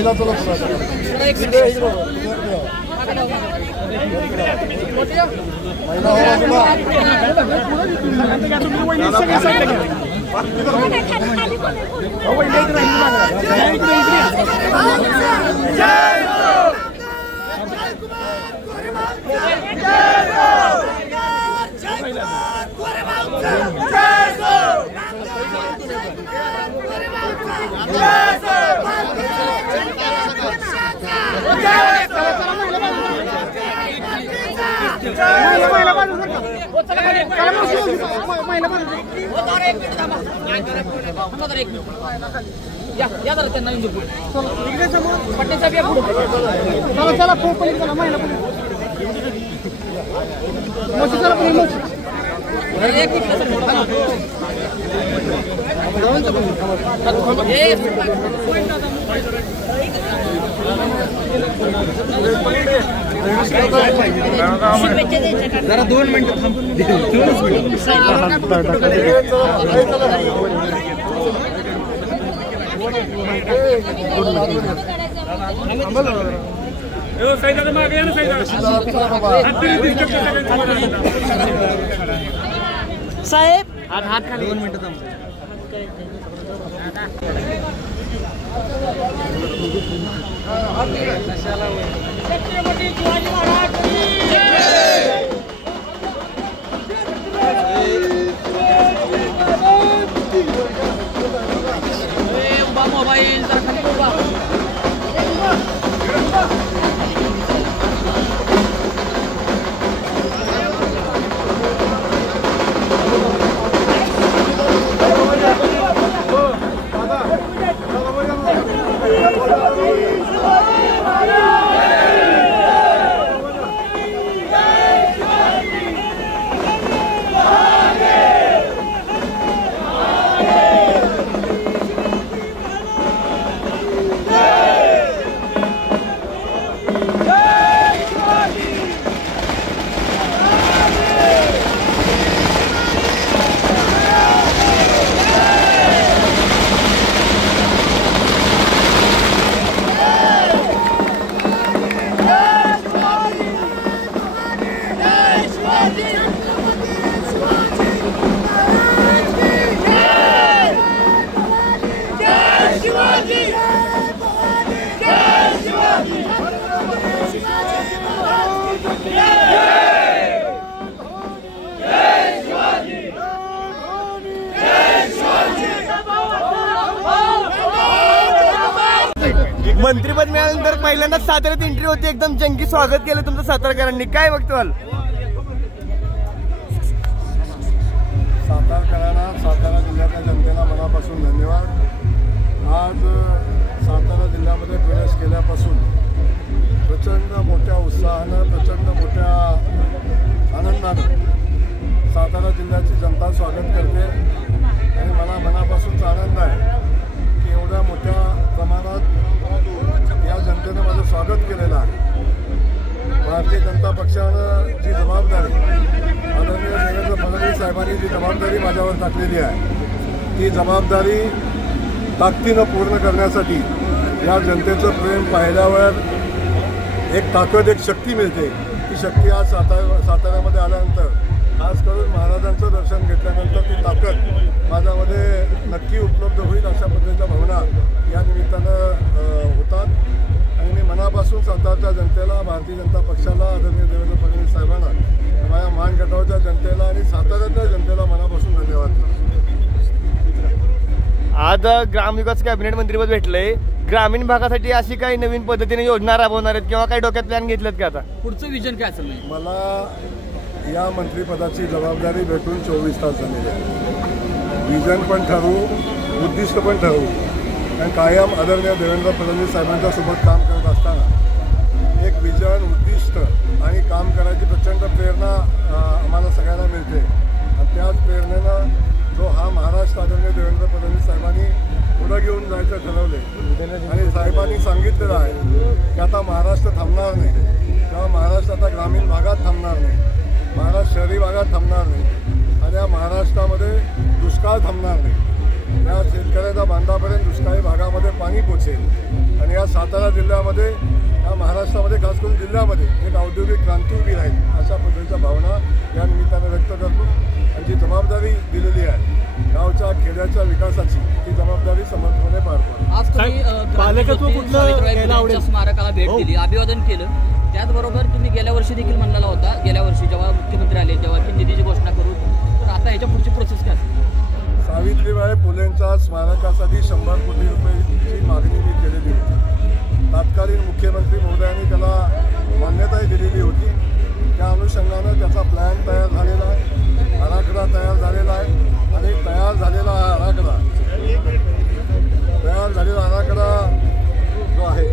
महिलाचं लक्ष जरा 2 मिनिटं थांब. 2 मिनिटं साहेब हात खाली 2 मिनिटं थांब. मोबाईल मंत्रीपद मिळाल्यानंतर पहिल्यांदाच साताऱ्यात एंट्री होती. एकदम जंगी स्वागत केलं तुमचं सातारकरांनी. काय बघतोल सातारकरांना, सातारा जिल्ह्यातल्या जनतेला मनापासून धन्यवाद. आज सातारा जिल्ह्यामध्ये प्रवेश केल्यापासून प्रचंड मोठ्या उत्साहानं, प्रचंड मोठ्या आनंदानं सातारा जिल्ह्याची जनता स्वागत करते आणि मला मनापासूनच आनंद आहे की एवढ्या मोठ्या प्रमाणात या जनतेनं माझं स्वागत केलेलं आहे. भारतीय जनता पक्षानं जी जबाबदारी, आदरणीय देवेंद्र फडणवीस साहेबांनी जी जबाबदारी माझ्यावर टाकलेली आहे, ती जबाबदारी ताकदीनं पूर्ण करण्यासाठी या जनतेचं प्रेम पाहिल्यावर एक ताकद, एक शक्ती मिळते. ती शक्ती आज साताऱ्यामध्ये आल्यानंतर, खास करून महाराजांचं दर्शन घेतल्यानंतर ती ताकद माझ्यामध्ये नक्की उपलब्ध होईल अशा पद्धतीच्या भावना या निमित्तानं होतात. आणि मी मनापासून सातारच्या जनतेला, भारतीय जनता पक्षाला, आदरणीय देवेंद्र फडणवीस साहेबांना, माझ्या मान गटावच्या जनतेला आणि साताऱ्यातल्या जनतेला मनापासून धन्यवाद. आज ग्रामविकास कॅबिनेट मंत्रीपद भेटलंय. ग्रामीण भागासाठी अशी काही नवीन पद्धतीने योजना राबवणार आहेत किंवा काही डोक्यात प्लॅन घेतलेत का? आता पुढचं विजन काय असेल? मला या मंत्रिपदाची जबाबदारी भेटून 24 तास झालेली आहे. विजन पण ठरवू, उद्दिष्ट पण ठरवू. कारण कायम आदरणीय देवेंद्र फडणवीस साहेबांच्या सोबत काम करत असताना एक विजन, उद्दिष्ट आणि काम करायची प्रचंड प्रेरणा आम्हाला सगळ्यांना मिळते. आणि त्याच प्रेरणेनं जो हा महाराष्ट्र आदरणीय देवेंद्र फडणवीस साहेबांनी पुढं घेऊन जायचं ठरवले आणि साहेबांनी सांगितलेलं आहे की आता महाराष्ट्र थांबणार नाही किंवा महाराष्ट्र आता ग्रामीण भागात थांबणार नाही, महाराष्ट्र शहरी भागात थांबणार नाही आणि या महाराष्ट्रामध्ये दुष्काळ थांबणार नाही. या शेतकऱ्याच्या बांधापर्यंत दुष्काळी भागामध्ये पाणी पोचेल आणि आणि या सातारा जिल्ह्यामध्ये, या महाराष्ट्रामध्ये, खास करून जिल्ह्यामध्ये एक औद्योगिक क्रांती उभी राहील अशा पद्धतीच्या भावना या निमित्ताने व्यक्त करतो. आणि जी जबाबदारी दिलेली आहे गावच्या खेड्याच्या विकासाची, ती जबाबदारी समर्थपणे पार पाडतो. आज तुम्ही पालकत्व कुठलं घ्यायला आवडेल? स्मारकाला भेट दिली, अभिवादन केलं. त्याचबरोबर तुम्ही गेल्या वर्षी देखील म्हणलेला होता, गेल्या वर्षी जेव्हा मुख्यमंत्री आले तेव्हा की निधीची घोषणा करू, तर आता ह्याच्या पुढची प्रोसेस काय? सावित्रीबाई फुलेंच्या स्मारकासाठी 100 कोटी रुपयांची मागणी मी केलेली होती. तत्कालीन मुख्यमंत्री महोदयांनी त्याला मान्यताही दिलेली होती. त्या अनुषंगानं त्याचा प्लॅन तयार झालेला आहे, आराखडा तयार झालेला आहे. आणि तयार झालेला आराखडा जो आहे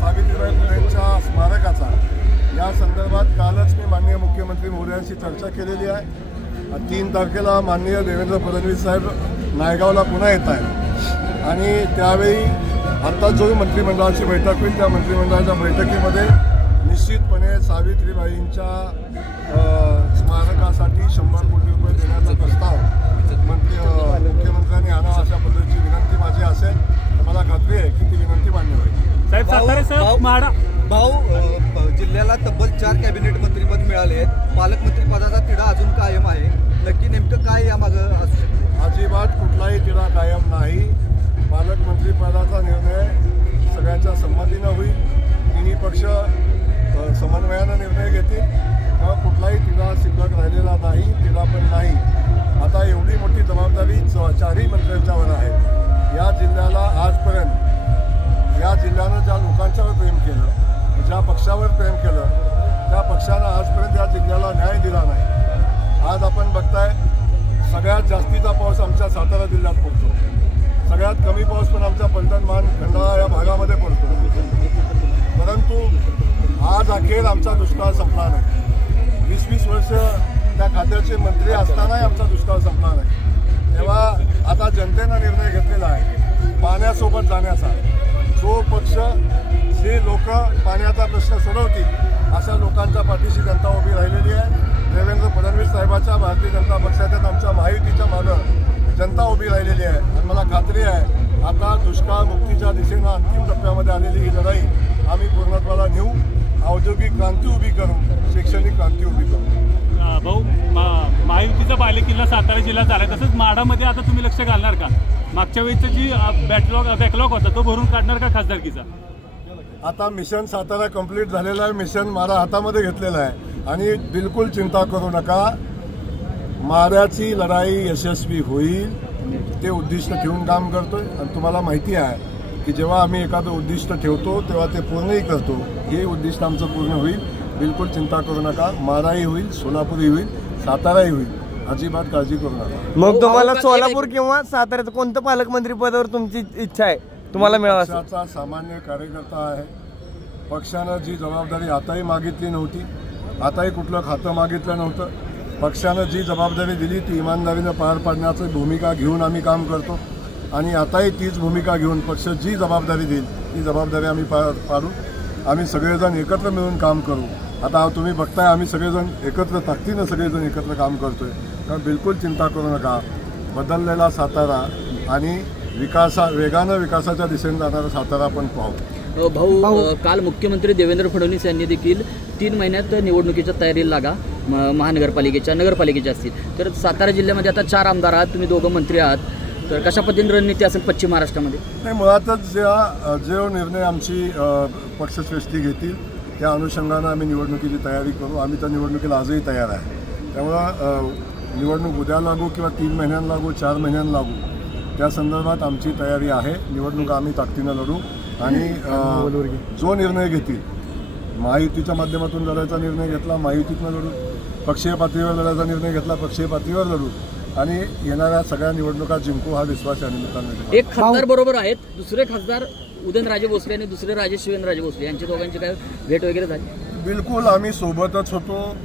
सावित्रीबाई फुलेंच्या स्मारकाचा, या संदर्भात कालच मी माननीय मुख्यमंत्री महोदयांशी चर्चा केलेली आहे. 3 तारखेला माननीय देवेंद्र फडणवीस साहेब नायगावला पुन्हा येत आहेत आणि त्यावेळी आता जो मंत्रिमंडळाची बैठक होईल त्या मंत्रिमंडळाच्या बैठकीमध्ये निश्चितपणे सावित्रीबाईंच्या स्मारकासाठी 100 कोटी रुपये देण्याचा प्रस्ताव मुख्यमंत्र्यांनी आणावा अशा पद्धतीची विनंती माझी असेल. मला खात्री आहे की ती विनंती मान्य होईल. साहेब, सातारा साहेब म्हाडा भाऊ, जिल्ह्याला तब्बल 4 कॅबिनेट मंत्रीपद मिळाले आहेत. पालकमंत्री पदाचा तिढा अजून कायम आहे. नक्की नेमकं काय यामागं असू शकतं? अजिबात कुठलाही तिढा कायम नाही. पालकमंत्री पदाचा निर्णय सगळ्यांच्या संमतीनं होईल. तिन्ही पक्ष समन्वयानं निर्णय घेतील. तेव्हा कुठलाही तिढा शिल्लक राहिलेला नाही, तिढा पण नाही. आता एवढी मोठी जबाबदारी 4ही मंत्र्यांच्यावर आहे. या जिल्ह्याला आजपर्यंत, या जिल्ह्यानं ज्या लोकांच्यावर प्रेम केलं, ज्या पक्षावर प्रेम केलं, त्या पक्षानं आजपर्यंत या जिल्ह्याला न्याय दिला नाही. आज आपण बघताय सगळ्यात जास्तीचा पाऊस आमच्या सातारा जिल्ह्यात पडतो. सगळ्यात कमी पाऊस पण आमच्या पलटण, मान, खंडाळा या भागामध्ये पडतो. परंतु आज अखेर आमचा दुष्काळ संपला नाही. 20-20 वर्ष त्या खात्याचे मंत्री असतानाही आमचा दुष्काळ संपला नाही. तेव्हा आता जनतेनं निर्णय घेतलेला आहे पाण्यासोबत जाण्याचा. जो पक्ष, जे लोक पाण्याचा प्रश्न सोडवतील अशा लोकांच्या पाठीशी जनता उभी राहिलेली आहे. देवेंद्र फडणवीस साहेबांच्या भारतीय जनता पक्षाच्या, आमच्या महायुतीच्या मागं जनता उभी राहिलेली आहे. आणि मला खात्री आहे आता दुष्काळ मुक्तीच्या दिशेनं अंतिम टप्प्यामध्ये आलेली ही लढाई आम्ही पूर्णत्वाला नेऊ. औद्योगिक क्रांती उभी करू, शैक्षणिक क्रांती उभी करू. भाऊ, महायुतीचा बालेकिल्ला सातारा जिल्ह्यात झाला, तसंच माढामध्ये आता तुम्ही लक्ष घालणार का? मागच्या वेळेचा जी बॅकलॉग होता तो भरून काढणार का खासदारकीचा? आता मिशन सातारा कंप्लीट झालेलं आहे. मिशन माढा हातामध्ये घेतलेलं आहे आणि बिलकुल चिंता करू नका. माढ्याची लढाई यशस्वी होईल, ते उद्दिष्ट ठेवून काम करतोय. आणि तुम्हाला माहिती आहे की जेव्हा आम्ही एखादं उद्दिष्ट ठेवतो तेव्हा ते पूर्णही करतो. हे उद्दिष्ट आमचं पूर्ण होईल, बिलकुल चिंता करू नका. माढाही होईल, सोलापूरही होईल, साताराही होईल. अजिबात काळजी करू नका. मग तुम्हाला सोलापूर किंवा साताऱ्याचं कोणतं पालकमंत्री पदावर तुमची इच्छा आहे तुम्हाला मिळावा? पक्षाचा सामान्य कार्यकर्ता आहे. पक्षानं जी जबाबदारी आताही मागितली नव्हती, आताही कुठलं खातं मागितलं नव्हतं. पक्षानं जी जबाबदारी दिली ती इमानदारीनं पार पाडण्याची भूमिका घेऊन आम्ही काम करतो. आणि आताही तीच भूमिका घेऊन पक्ष जी जबाबदारी देईल ती जबाबदारी आम्ही पाडू. आम्ही सगळेजण एकत्र मिळून काम करू. आता तुम्ही बघताय आम्ही सगळेजण एकत्र, ताकदीनं सगळेजण एकत्र काम करतोय. तर बिलकुल चिंता करू नका. बदललेला सातारा आणि वेगानं विकासाच्या दिशेने जाणारा सातारा आपण पाहू. भाऊ, काल मुख्यमंत्री देवेंद्र फडणवीस यांनी देखील 3 महिन्यात निवडणुकीच्या तयारीला लागा. महानगरपालिकेच्या, नगरपालिकेच्या असतील. तर सातारा जिल्ह्यामध्ये आता 4 आमदार आहात, तुम्ही 2 मंत्री आहात. तर कशा पद्धतीने रणनीती असेल पश्चिम महाराष्ट्रामध्ये? नाही, मुळातच जो निर्णय आमची पक्षश्रेष्ठी घेतील त्या अनुषंगानं आम्ही निवडणुकीची तयारी करू. आम्ही त्या निवडणुकीला आजही तयार आहे. त्यामुळं निवडणूक उद्या लागू किंवा 3 महिन्यांना लागू, 4 महिन्यांना लागू, त्या संदर्भात आमची तयारी आहे. निवडणूक आम्ही ताकदीनं लढू. आणि जो निर्णय घेतील, महायुतीच्या माध्यमातून लढायचा निर्णय घेतला महायुतीतनं लढू, पक्षीय पातळीवर लढायचा निर्णय घेतला पक्षीय पातळीवर लढू. आणि येणाऱ्या सगळ्या निवडणुका जिंकू हा विश्वास या निमित्ताने. एक खासदार बरोबर आहेत, दुसरे खासदार उदयनराजे भोसले आणि दुसरे राजे शिवेंद्रराजे भोसले, यांच्या दोघांची काय भेट वगैरे झाली? बिलकुल, आम्ही सोबतच होतो.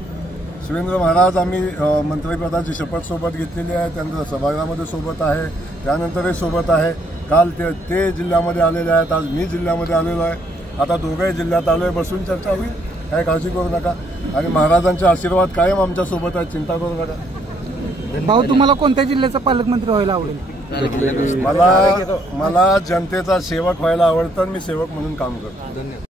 शिवेंद्र महाराज आम्ही मंत्रिपदाची शपथ सोबत घेतलेली आहे. त्यांचं सभागृहामध्ये सोबत आहे, त्यानंतरही सोबत आहे. काल ते जिल्ह्यामध्ये आलेले आहेत, आज मी जिल्ह्यामध्ये आलेलो आहे. आता दोघंही जिल्ह्यात आलो आहे, बसून चर्चा होईल. काय काळजी करू नका आणि महाराजांचे आशीर्वाद कायम आमच्यासोबत आहेत, चिंता करू नका. भाऊ, तुम्हाला कोणत्या जिल्ह्याचा पालकमंत्री व्हायला आवडेल? मला जनतेचा सेवक व्हायला आवडतं, मी सेवक म्हणून काम करतो. धन्यवाद.